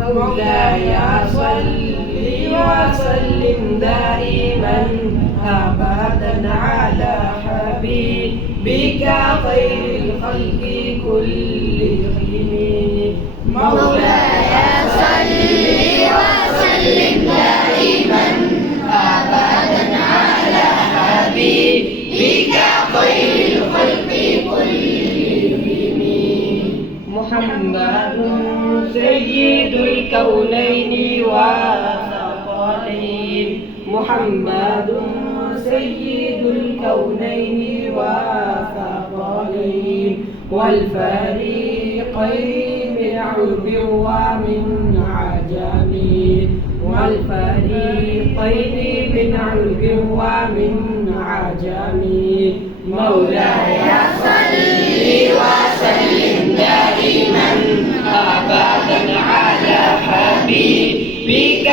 مولاي صل وسلم دائما أبدا على حبيبك خير الخلق كلهم. مولاي صل وسلم دائما أبدا على حبيبك خير الخلق كلهم. محمد سيد الكونين والثقلين. محمد سيد الكونين والثقلين والفريقين من عرب ومن عجم. والفريقين من عرب ومن عجم. مولاي صل وسلم دائما أبدا على حبيبك